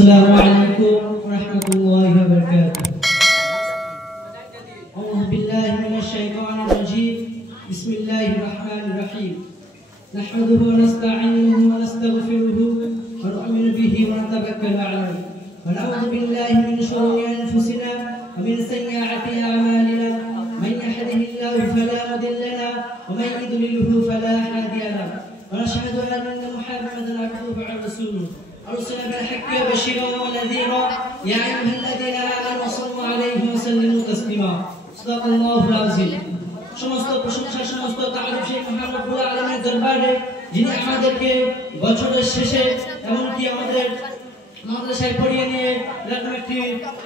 السلام عليكم ورحمة الله وبركاته. أعوذ بالله من الشيطان الرجيم. بسم الله الرحمن الرحيم. نحمده ونستعينه ونستغفره ونؤمن به ونتوكل عليه ونعوذ بالله من شرور أنفسنا ومن سيئات أعمالنا. من يهده الله فلا مضل له ومن يضلله فلا هادي له. ونشهد أن محمدا عبده ورسوله أرسل بالحق بشيرا ونذيرا. يا أيها الذين آمنوا صلوا عليه وسلموا تسليما. صدق الله العظيم. সমস্ত প্রশংসা সমস্ত তারিফ সেই মহান রব্বুল আলামিনের দরবারে, যিনি আমাদেরকে বছরের শেষে এমনকি আমাদের মাদ্রাসায় পড়িয়ে নিয়ে এরকম একটি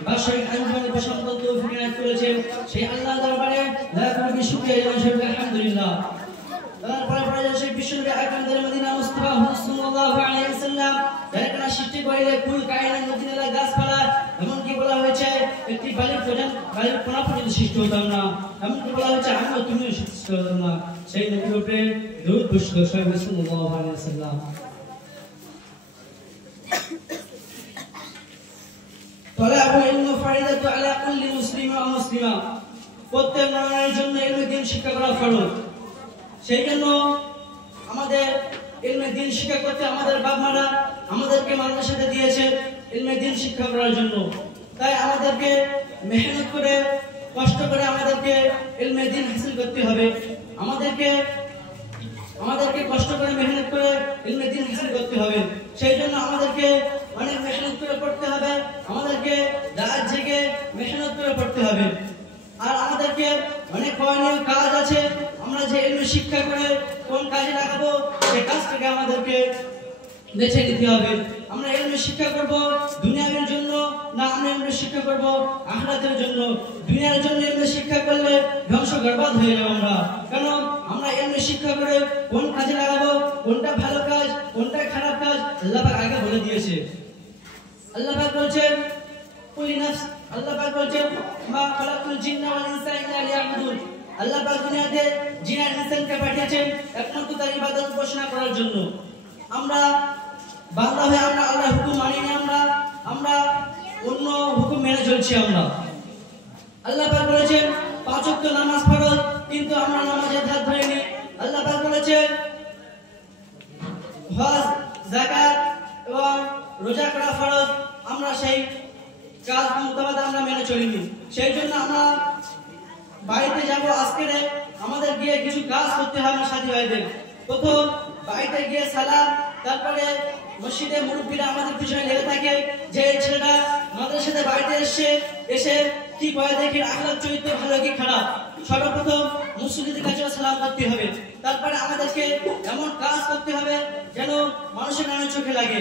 বার্ষিক আয়োজনে প্রসঙ্গত অভিনয় করেছেন, সেই আল্লাহ দরবারে লাখ কোটি শুকরিয়া জানাই। আলহামদুলিল্লাহ। তারপরে সেই বিশ্বনবী আকরাম মদিনা মুস্তাফা সাল্লাল্লাহু আলাইহি ওয়াসাল্লাম যারা সৃষ্টি করে কুল কায়নাত মদিনার গাছপালা এমনকি বলা হয়েছে একটি বালির কোনা পর্যন্ত সৃষ্টি হতাম না, এমনকি বলা হয়েছে আমিও তুমিও সৃষ্টি হতাম না। সেই নবীর উপরে দরুদ বর্ষিত সাল্লাল্লাহু আলাইহি ওয়াসাল্লাম। তালাবুল ইলম ফারিদাতু আলা কুল্লি মুসলিম ওয়া মুসলিমা। প্রত্যেক মুমিনের জন্য ইলমে দ্বীন শিক্ষা করা ফরজ। সেই জন্য আমাদের ইলমে দ্বীন শিক্ষা করতে আমাদের বাপ-মারা আমাদেরকে মাদ্রাসাতে দিয়েছে ইলমে দ্বীন শিক্ষা করার জন্য। তাই আমাদেরকে মেহনত করে কষ্ট করে আমাদেরকে ইলমে দ্বীন হাসিল করতে হবে। আমাদেরকে কষ্ট করে মেহনত করে ইলমে দ্বীন হাসিল করতে হবে। সেই জন্য আমাদেরকে অনেক মেহনত করে পড়তে হবে, আমাদেরকে রাত জেগে মেহনত করে পড়তে হবে। আর আমাদেরকে অনেক করণীয় কাজ আছে। আমরা যে ইলম শিক্ষা করে কোন কাজে লাগাবো সেই কাজটাকে আমাদেরকে বেছে নিতে হবে। আমরা ইলম শিক্ষা করব দুনিয়ার জন্য না আমরা ইলম শিক্ষা করব আখিরাতের জন্য? দুনিয়ার জন্য ইলম শিক্ষা করলে ধ্বংস বরবাদ হয়ে যাবে আমরা। কারণ আমরা ইলম শিক্ষা করে কোন কাজে লাগাবো, কোনটা ভালো কাজ কোনটা খারাপ কাজ আল্লাহ পাক আগে বলে দিয়েছে। আল্লাহ পাক বলেন কুলি নাফস, আল্লাহ পাক বলেন মা খালাকুল জিন্না ওয়াল ইনসা ইল্লা লিয়াবুদুন। আল্লাহ পাক দুনিয়াতে জিন আর ইনসানকে পাঠিয়েছেন একমাত্র তার ইবাদত উপাসনা করার জন্য। আমরা বান্দা হয়ে আমরা আল্লাহর হুকুম মানি না, আমরা অন্য হুকুম মেনে চলছি। আমরা আল্লাহ পাক বলেছেন 5 ওয়াক্ত নামাজ ফরজ, কিন্তু আমরা নামাজের ধার ধরিনি। আল্লাহ পাক বলেছেন হজ যাকাত এবং রোজা করা ফরজ, আমরা সেই কাজ মোতাবেক আমরা মেনে চলিনি। সেই জন্য আমরা বাড়িতে যাব আজকে আমাদের গিয়ে কিছু কাজ করতে হবে না সাথী ভাইদের। প্রথম বাড়িতে গিয়ে সালাম, তারপরে মসজিদে মুরব্বীরা আমাদের পিছনে লেগে থাকে যে ছেলেটা মাদ্রাসাতে বাড়িতে এসে কি করে দেখি আখলাক চরিত্র ভালো কি খারাপ। সর্বপ্রথম মুসল্লিদের কাছে সালাম করতে হবে। তারপরে আমাদেরকে এমন কাজ করতে হবে যেন মানুষের নানা চোখে লাগে।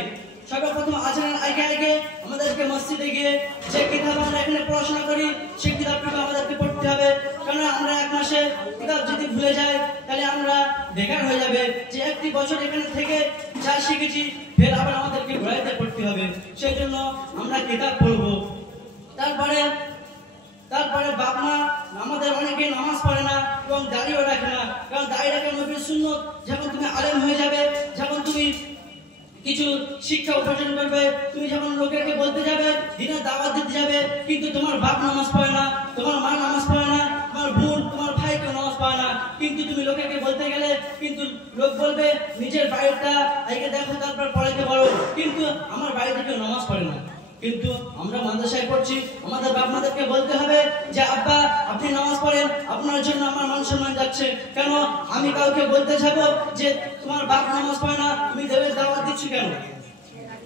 সর্বপ্রথম আজানের আগে আমাদেরকে মসজিদে গিয়ে যে কিতাব আমরা এখানে পড়াশোনা করি সেই কিতাবটুকু আমাদেরকে পড়তে হবে। কারণ আমরা এক মাসে কিতাব যদি ভুলে যাই তাহলে আমরা বেকার হয়ে যাবে। যে একটি বছর এখানে থেকে যা শিখেছি ফের আবার আমাদেরকে ঘোরাইতে পড়তে হবে। সেই জন্য আমরা কিতাব পড়বো। তারপরে বাপ মা আমাদের অনেকে নামাজ পড়ে না এবং দাড়িও রাখে না। কারণ দাড়ি রাখা নবীর সুন্নত। যখন তুমি আলেম হয়ে যাবে, যখন তুমি কিছু শিক্ষা উপার্জন করবে, তুমি যখন লোকেকে বলতে যাবে দিনের দাওয়াত দিতে যাবে, কিন্তু তোমার বাপ নামাজ পড়ে না, তোমার মা নামাজ পড়ে না, তোমার বোন তোমার ভাই কেউ নামাজ পড়ে না, কিন্তু তুমি লোকেকে বলতে গেলে কিন্তু লোক বলবে নিজের বাড়িটা আগে দেখো তারপর পড়াইতে পারো, কিন্তু আমার বাড়িতে কেউ নামাজ পড়ে না। কিন্তু আমরা মাদ্রাসায় পড়ছি, আমাদের বাপ মাদেরকে বলতে হবে যে আব্বা আপনি নামাজ পড়েন, আপনার জন্য আমার মান সম্মান যাচ্ছে। কেন আমি কাউকে বলতে যাব যে তোমার বাপ নামাজ পড়ে না, তুমি দেবের দাওয়াত দিচ্ছ কেন?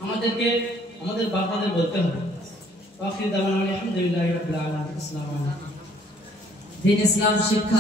আমাদেরকে আমাদের বাপ মাদের বলতে হবে। আখির দাওয়ানা আলহামদুলিল্লাহি রাব্বিল আলামিন। আসসালামু আলাইকুম। দ্বীন ইসলাম শিক্ষা